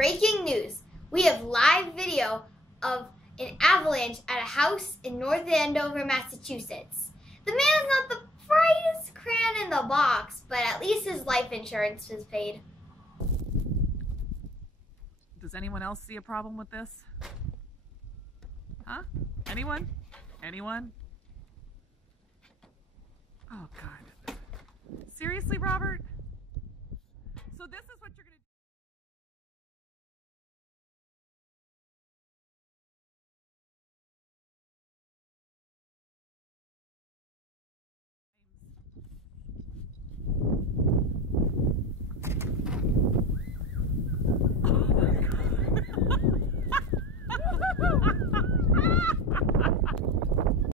Breaking news. We have live video of an avalanche at a house in North Andover, Massachusetts. The man is not the brightest crayon in the box, but at least his life insurance was paid. Does anyone else see a problem with this? Huh? Anyone? Anyone? Oh, God. Seriously, Robert? So this is what you're